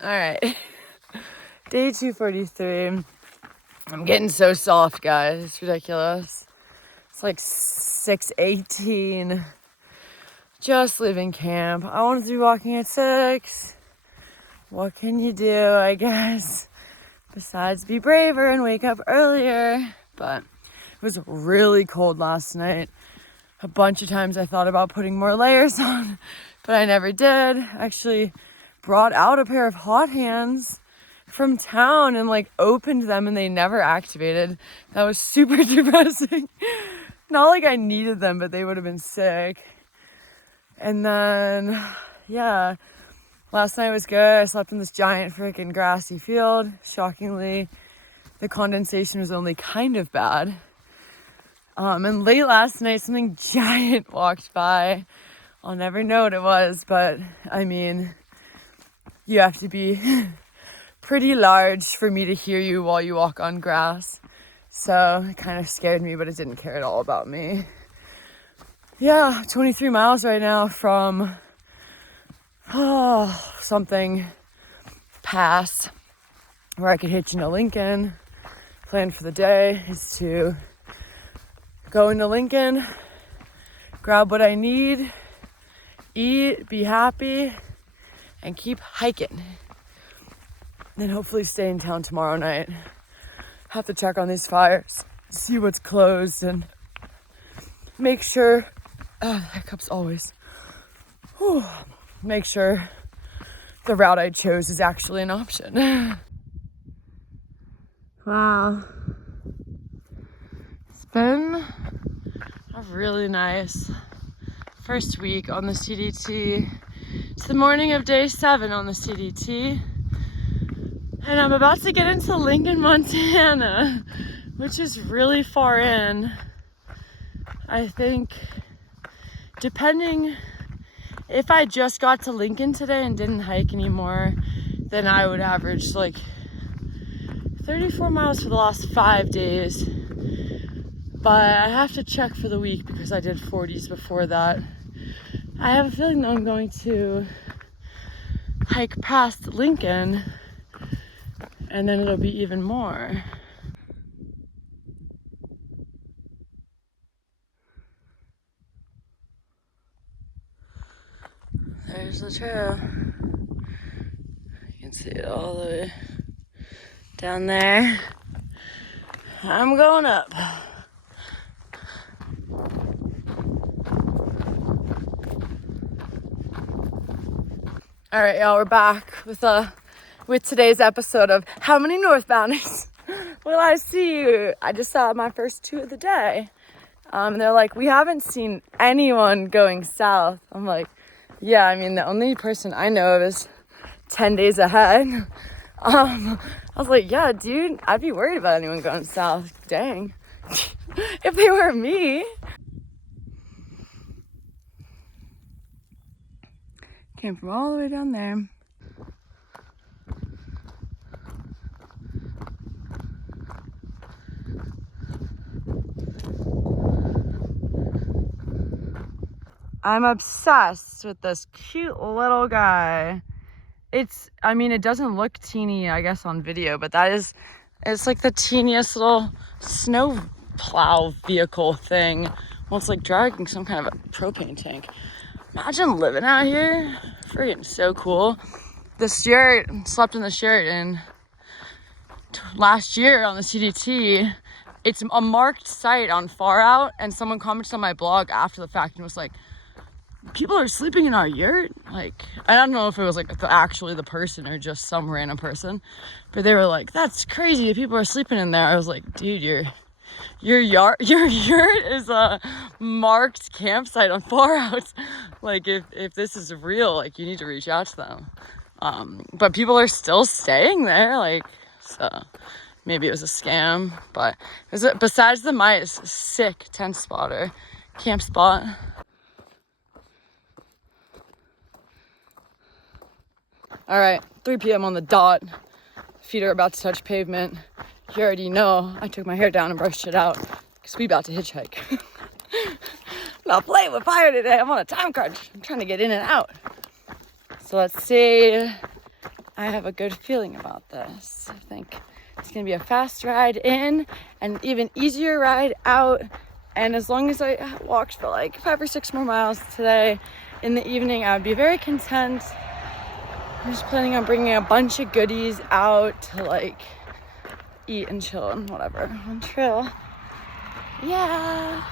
All right. Day 243. I'm getting so soft, guys. It's ridiculous. It's like 6:18. Just leaving camp. I wanted to be walking at 6. What can you do, I guess? Besides be braver and wake up earlier. But it was really cold last night. A bunch of times I thought about putting more layers on, but I never did. Actually brought out a pair of hot hands from town and like opened them and they never activated. That was super depressing. Not like I needed them, but they would have been sick. And then, yeah, last night was good. I slept in this giant freaking grassy field. Shockingly, the condensation was only kind of bad. And late last night, something giant walked by. I'll never know what it was, but I mean, you have to be pretty large for me to hear you while you walk on grass. So it kind of scared me, but it didn't care at all about me. Yeah, 23 miles right now from something pass where I could hitch into Lincoln. Plan for the day is to go into Lincoln, grab what I need, eat, be happy, and keep hiking. And then hopefully stay in town tomorrow night. Have to check on these fires, see what's closed, and make sure, hiccups always. Whew, make sure the route I chose is actually an option. Wow. It's been a really nice first week on the CDT. It's the morning of day 7 on the CDT. And I'm about to get into Lincoln, Montana, which is really far in. I think, depending, if I just got to Lincoln today and didn't hike anymore, then I would average like 34 miles for the last 5 days. But I have to check for the week because I did 40s before that. I have a feeling that I'm going to hike past Lincoln and then it'll be even more. There's the trail. You can see it all the way down there. I'm going up. All right, y'all, we're back with today's episode of How Many Northbounders Will I See You? I just saw my first 2 of the day. They're like, we haven't seen anyone going south. I'm like, yeah, I mean, the only person I know of is 10 days ahead. I was like, yeah, dude, I'd be worried about anyone going south. Dang. If they were me. Came from all the way down there. I'm obsessed with this cute little guy. I mean, it doesn't look teeny, I guess, on video, but it's like the teeniest little snow plow vehicle thing. Well, it's like dragging some kind of a propane tank. Imagine living out here. Freaking so cool. Slept in the Sheraton last year on the CDT. It's a marked site on Far Out, and someone commented on my blog after the fact and was like, people are sleeping in our yurt? Like, I don't know if it was like actually the person or just some random person, but they were like, that's crazy, people are sleeping in there. I was like, dude, your yurt is a marked campsite on Far Out. Like, if this is real, like, you need to reach out to them. But people are still staying there, like, so maybe it was a scam. But besides the mice, sick tent spotter, camp spot. All right, 3 p.m. on the dot. Feet are about to touch pavement. You already know I took my hair down and brushed it out because we about to hitchhike. I'm not playing with fire today. I'm on a time crunch. I'm trying to get in and out. So let's see. I have a good feeling about this. I think it's gonna be a fast ride in and even easier ride out. And as long as I walked for like 5 or 6 more miles today in the evening, I would be very content. I'm just planning on bringing a bunch of goodies out to like eat and chill and whatever on trail. Yeah.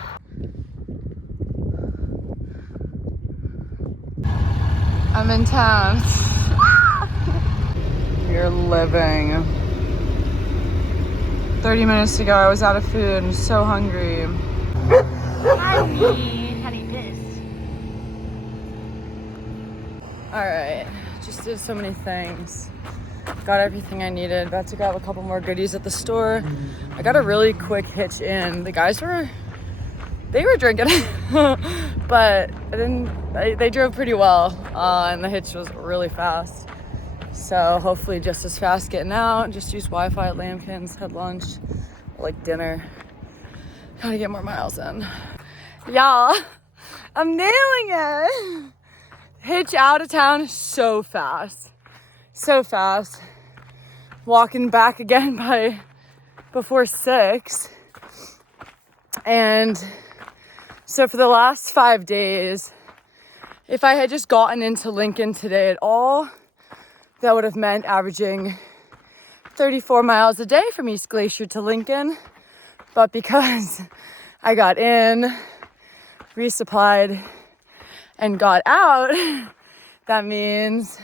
I'm in town. We're living. 30 minutes ago, I was out of food and so hungry. Honey, pissed. Alright, just did so many things. Got everything I needed. About to grab a couple more goodies at the store. I got a really quick hitch in. The guys were drinking, but they drove pretty well, and the hitch was really fast. So hopefully just as fast getting out. Just use Wi-Fi at Lambkins, had lunch, like dinner. Gotta get more miles in. Y'all, I'm nailing it. Hitch out of town so fast. So fast. Walking back again before 6. And so for the last 5 days, if I had just gotten into Lincoln today at all, that would have meant averaging 34 miles a day from East Glacier to Lincoln. But because I got in, resupplied, and got out, that means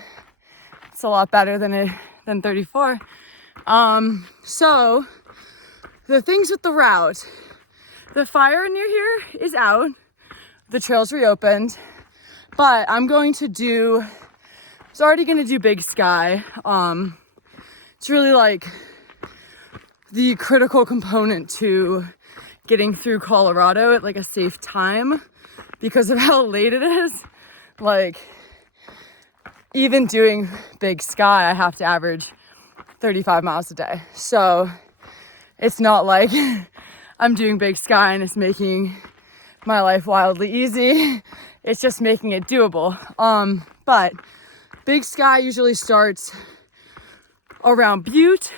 it's a lot better than 34. So the things with the route, the fire near here is out, the trail's reopened, but I was already gonna do Big Sky. It's really like the critical component to getting through Colorado at like a safe time because of how late it is. Like, even doing Big Sky, I have to average 35 miles a day. So it's not like I'm doing Big Sky and it's making my life wildly easy. It's just making it doable. But Big Sky usually starts around Butte.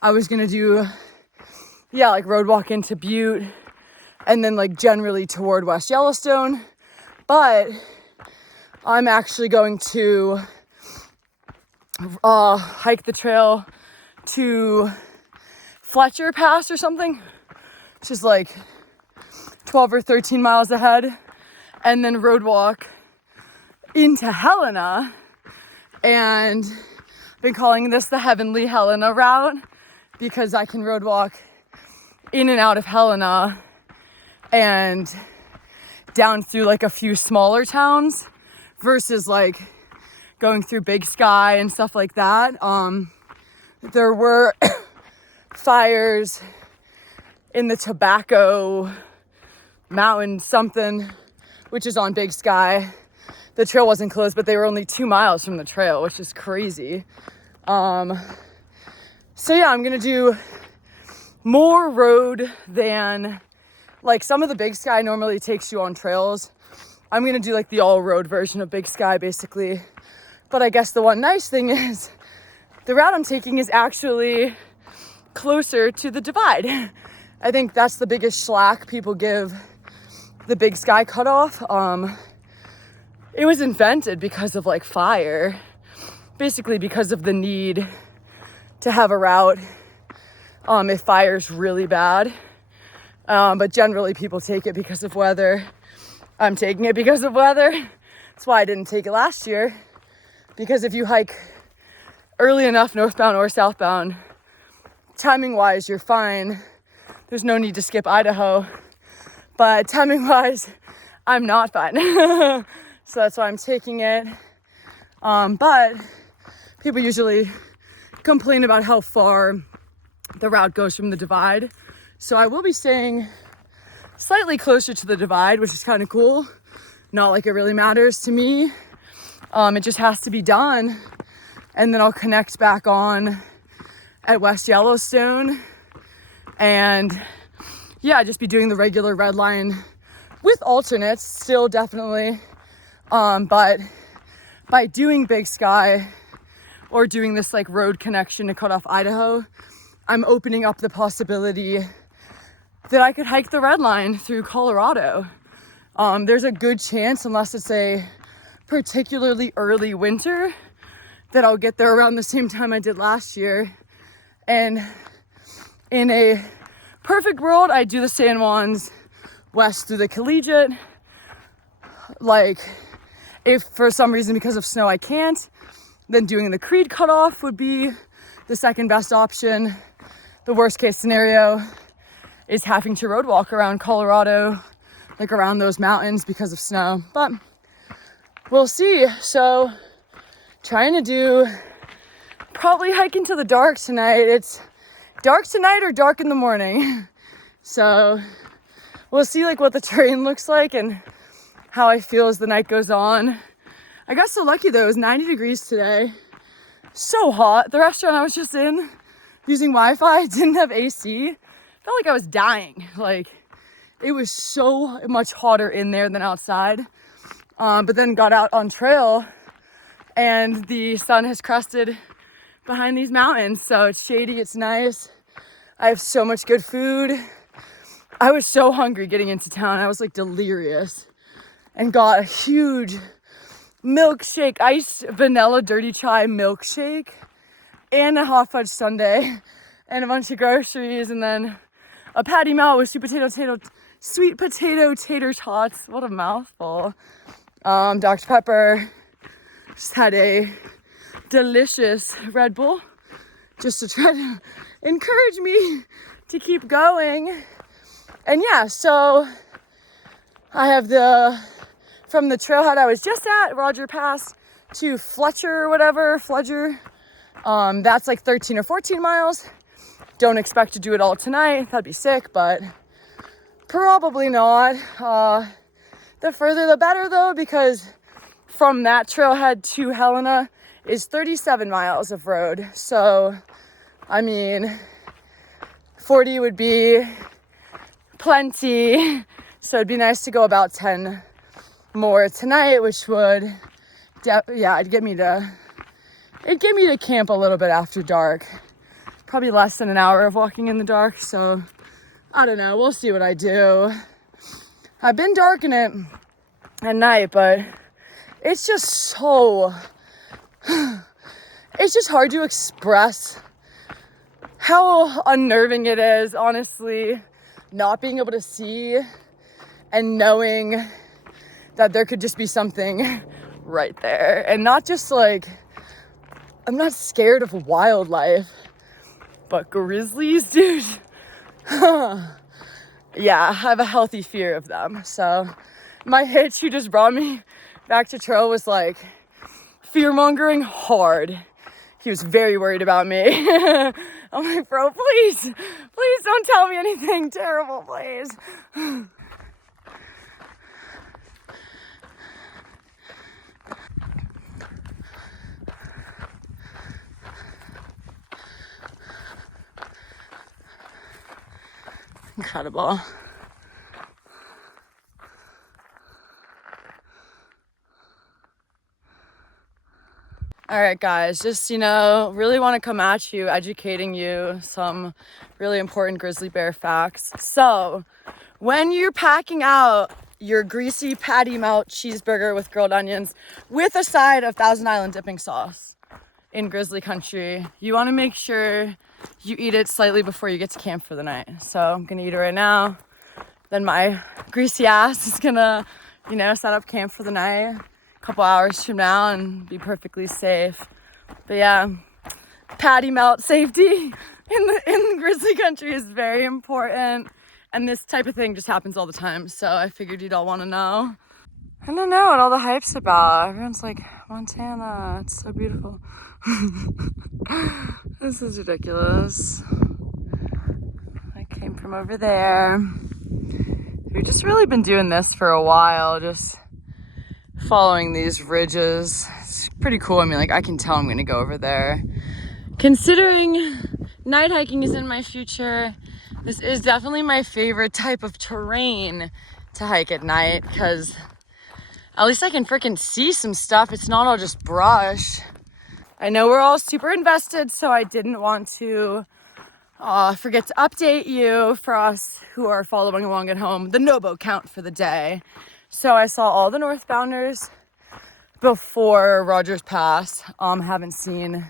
I was gonna do, like road walk into Butte and then like generally toward West Yellowstone. But I'm actually going to hike the trail to Fletcher Pass or something, which is like 12 or 13 miles ahead, and then road walk into Helena. And I've been calling this the Heavenly Helena route because I can road walk in and out of Helena and down through like a few smaller towns versus like going through Big Sky and stuff like that. There were fires in the Tobacco Mountain something, which is on Big Sky. The trail wasn't closed, but they were only 2 miles from the trail, which is crazy. So yeah, I'm gonna do more road than, like, some of the Big Sky normally takes you on trails. I'm gonna do like the all road version of Big Sky basically. But I guess the one nice thing is the route I'm taking is actually closer to the divide. I think that's the biggest slack people give the Big Sky cutoff. It was invented because of like fire, basically because of the need to have a route if fire's really bad. But generally people take it because of weather. I'm taking it because of weather. That's why I didn't take it last year. Because if you hike early enough, northbound or southbound, timing wise, you're fine. There's no need to skip Idaho. But timing wise, I'm not fine. So that's why I'm taking it. But people usually complain about how far the route goes from the divide. So I will be staying slightly closer to the divide, which is kind of cool. Not like it really matters to me. It just has to be done. And then I'll connect back on at West Yellowstone. And yeah, just be doing the regular red line with alternates still, definitely. But by doing Big Sky, or doing this like road connection to cut off Idaho, I'm opening up the possibility that I could hike the red line through Colorado. There's a good chance, unless it's a particularly early winter, that I'll get there around the same time I did last year. And in a perfect world, I do the San Juans west through the Collegiate. Like, if for some reason because of snow I can't, then doing the Creed cutoff would be the second best option. The worst case scenario is having to road walk around Colorado, like around those mountains because of snow, but we'll see. So trying to do probably hike into the dark tonight. It's dark tonight or dark in the morning. So we'll see like what the terrain looks like and how I feel as the night goes on. I got so lucky though, it was 90 degrees today. So hot. The restaurant I was just in using Wi-Fi didn't have AC. Felt like I was dying. Like, it was so much hotter in there than outside. But then got out on trail and the sun has crested behind these mountains. So it's shady, it's nice. I have so much good food. I was so hungry getting into town. I was like delirious and got a huge milkshake, iced vanilla dirty chai milkshake and a hot fudge sundae and a bunch of groceries and then a patty melt with sweet potato tater tots. What a mouthful. Dr. Pepper. Just had a delicious Red Bull just to try to encourage me to keep going. And yeah, so I have from the trailhead I was just at, Roger Pass, to Fletcher or whatever, Fletcher. That's like 13 or 14 miles. Don't expect to do it all tonight. That'd be sick, but probably not. The further the better though, because from that trailhead to Helena is 37 miles of road. So, I mean, 40 would be plenty. So it'd be nice to go about 10 more tonight, which would, it'd get me to camp a little bit after dark. Probably less than an hour of walking in the dark. So I don't know. We'll see what I do. I've been darking it at night, but it's just it's just hard to express how unnerving it is, honestly, not being able to see and knowing that there could just be something right there. And not just like, I'm not scared of wildlife, but grizzlies, dude. Yeah, I have a healthy fear of them. So my hitch who just brought me back to trail was like fear-mongering hard. He was very worried about me. I'm like, bro, please don't tell me anything terrible, please. Incredible. All right, guys, just, really want to come at you, educating you some really important grizzly bear facts. So when you're packing out your greasy patty melt cheeseburger with grilled onions with a side of Thousand Island dipping sauce in grizzly country, you want to make sure you eat it slightly before you get to camp for the night. So I'm gonna eat it right now. Then my greasy ass is gonna, set up camp for the night a couple hours from now and be perfectly safe. But yeah, patty melt safety in the grizzly country is very important. And this type of thing just happens all the time. So I figured you'd all want to know. I don't know what all the hype's about. Everyone's like, Montana, it's so beautiful. This is ridiculous. I came from over there. We've just really been doing this for a while, just following these ridges. It's pretty cool. I mean, I can tell I'm gonna go over there. Considering night hiking is in my future, this is definitely my favorite type of terrain to hike at night, because at least I can freaking see some stuff. It's not all just brush. I know we're all super invested, so I didn't want to forget to update you for us who are following along at home, the no boat count for the day. So I saw all the northbounders before Rogers Pass. Haven't seen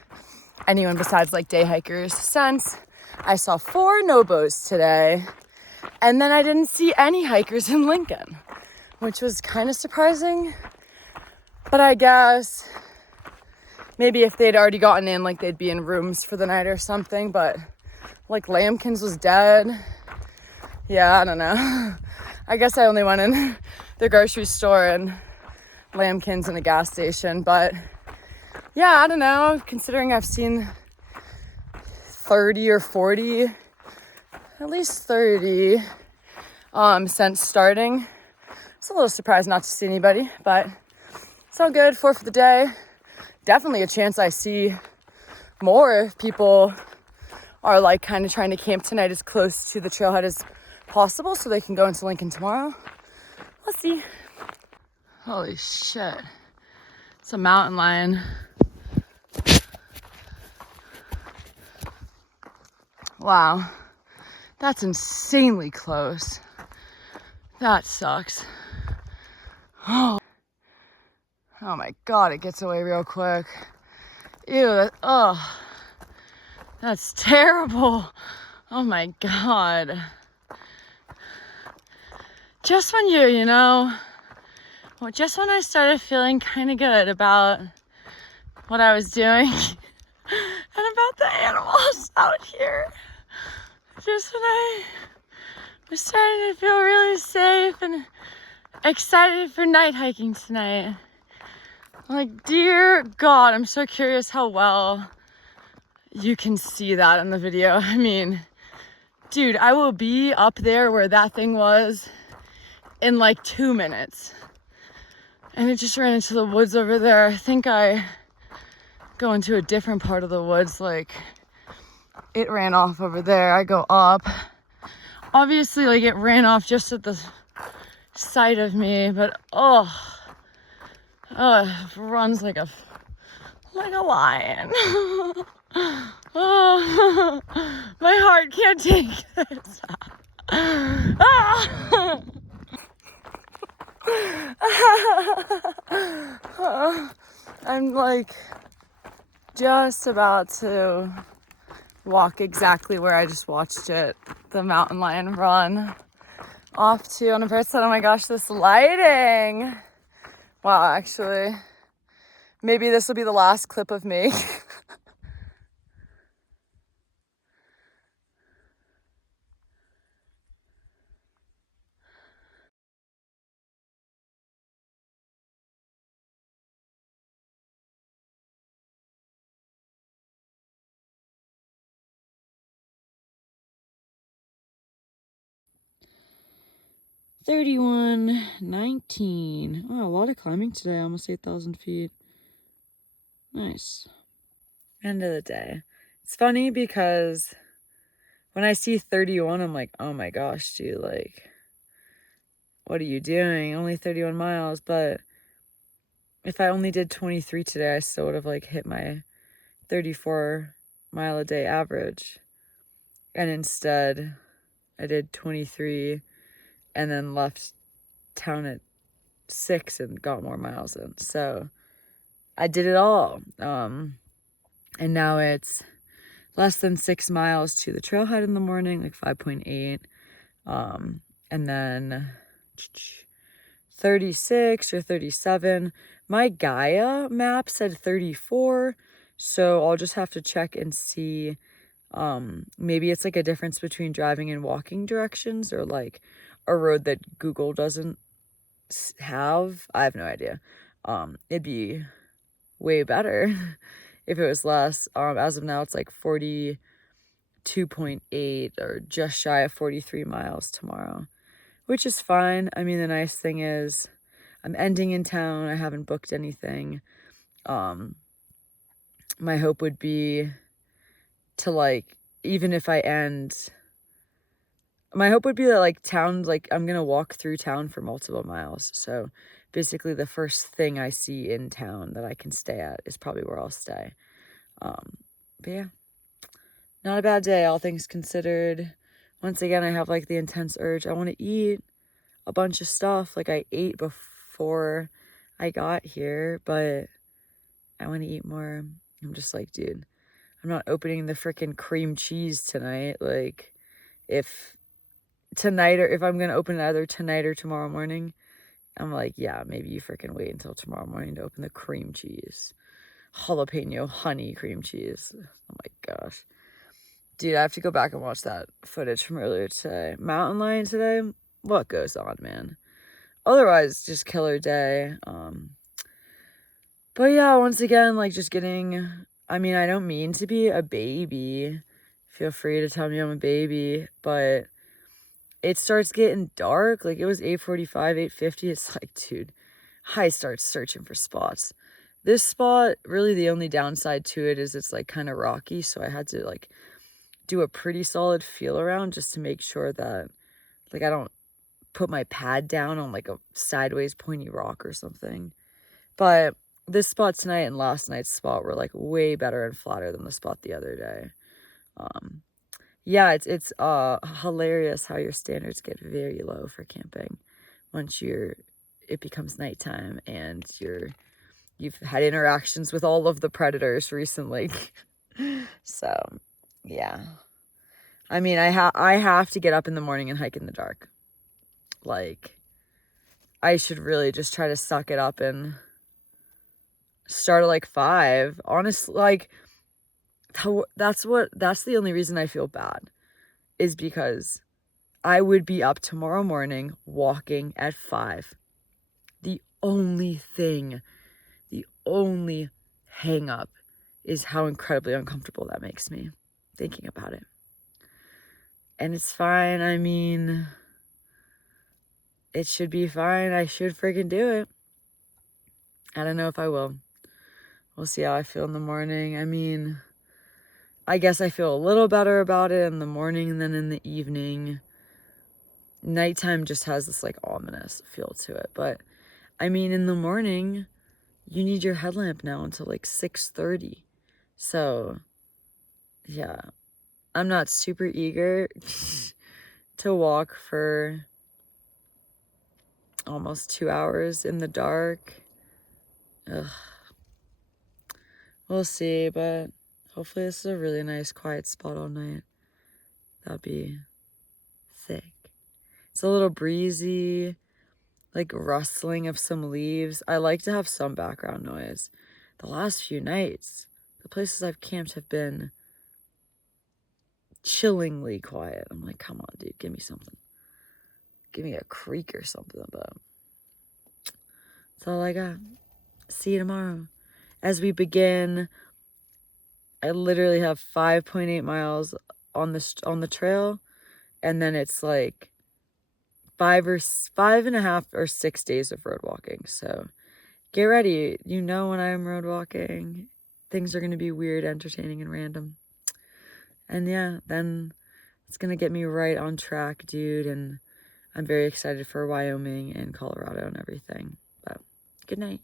anyone besides like day hikers since. I saw 4 no boats today, and then I didn't see any hikers in Lincoln, which was kind of surprising. But I guess maybe if they'd already gotten in, like they'd be in rooms for the night or something. But like Lambkins was dead. Yeah, I don't know. I guess I only went in the grocery store and Lambkins and a gas station. But yeah, I don't know. Considering I've seen 30 or 40, at least 30 since starting. It's a little surprised not to see anybody, but it's all good. 4 for the day. Definitely a chance I see more if people are like kind of trying to camp tonight as close to the trailhead as possible so they can go into Lincoln tomorrow. Let's see. Holy shit. It's a mountain lion. Wow. That's insanely close. That sucks. Oh my God, it gets away real quick. Ew, that's terrible. Oh my God. Just when just when I started feeling kind of good about what I was doing and about the animals out here, just when I was starting to feel really safe and excited for night hiking tonight. Like, dear God, I'm so curious how well you can see that in the video. I mean, dude, I will be up there where that thing was in like 2 minutes. And it just ran into the woods over there. I think I go into a different part of the woods. Like, it ran off over there. I go up. Obviously, like, it ran off just at the side of me, but it runs like a lion. Oh, my heart can't take this. I'm like just about to walk exactly where I just watched the mountain lion run off to. On the first side, oh my gosh, this lighting. Wow, actually, maybe this will be the last clip of me. $31.19. Oh, a lot of climbing today, almost 8,000 feet. Nice. End of the day. It's funny because when I see 31, I'm like, oh my gosh, dude, like, what are you doing? Only 31 miles. But if I only did 23 today, I still would have like hit my 34 mile a day average. And instead, I did 23 and then left town at 6 and got more miles in. So I did it all. And now it's less than 6 miles to the trailhead in the morning, like 5.8. And then 36 or 37. My Gaia map said 34. So I'll just have to check and see. Maybe it's like a difference between driving and walking directions, or like a road that Google doesn't have. I have no idea. It'd be way better if it was less. As of now, it's like 42.8 or just shy of 43 miles tomorrow, which is fine. I mean, the nice thing is I'm ending in town. I haven't booked anything. My hope would be to, like, even if I end, my hope would be that like town, like I'm gonna walk through town for multiple miles. So basically the first thing I see in town that I can stay at is probably where I'll stay. But yeah, not a bad day, all things considered. Once again, I have like the intense urge. I want to eat a bunch of stuff. Like I ate before I got here, but I want to eat more. I'm just like, dude, I'm not opening the freaking cream cheese tonight. Like, if tonight, or if I'm going to open it either tonight or tomorrow morning, I'm like, yeah, maybe you freaking wait until tomorrow morning to open the cream cheese. Jalapeno honey cream cheese. Oh my gosh. Dude, I have to go back and watch that footage from earlier today. Mountain lion today? What goes on, man? Otherwise, just killer day. But yeah, once again, like just getting, I mean, I don't mean to be a baby. Feel free to tell me I'm a baby, but it starts getting dark. Like it was 8:45, 8:50. It's like, dude, I start searching for spots. This spot, really the only downside to it is it's like kind of rocky. So I had to like do a pretty solid feel around just to make sure that like I don't put my pad down on like a sideways pointy rock or something. But this spot tonight and last night's spot were like way better and flatter than the spot the other day. Yeah, it's hilarious how your standards get very low for camping once it becomes nighttime and you've had interactions with all of the predators recently. So, yeah. I mean, I have to get up in the morning and hike in the dark. Like, I should really just try to suck it up and start at like 5. Honestly, like, that's the only reason I feel bad is because I would be up tomorrow morning walking at 5. The only hang up is how incredibly uncomfortable that makes me thinking about it. And it's fine. I mean, it should be fine. I should freaking do it. I don't know if I will. We'll see how I feel in the morning. I mean, I guess I feel a little better about it in the morning than in the evening. Nighttime just has this like ominous feel to it. But I mean, in the morning, you need your headlamp now until like 6:30. So, yeah. I'm not super eager to walk for almost 2 hours in the dark. Ugh. We'll see, but hopefully this is a really nice quiet spot all night. That'd be sick. It's a little breezy, like rustling of some leaves. I like to have some background noise. The last few nights, the places I've camped have been chillingly quiet. I'm like, come on, dude, give me something. Give me a creak or something, but that's all I got. See you tomorrow. As we begin, I literally have 5.8 miles on the trail, and then it's like 5.5 or 6 days of road walking. So get ready. You know, when I'm road walking, things are going to be weird, entertaining, and random. And yeah, then it's going to get me right on track, dude. And I'm very excited for Wyoming and Colorado and everything. But good night.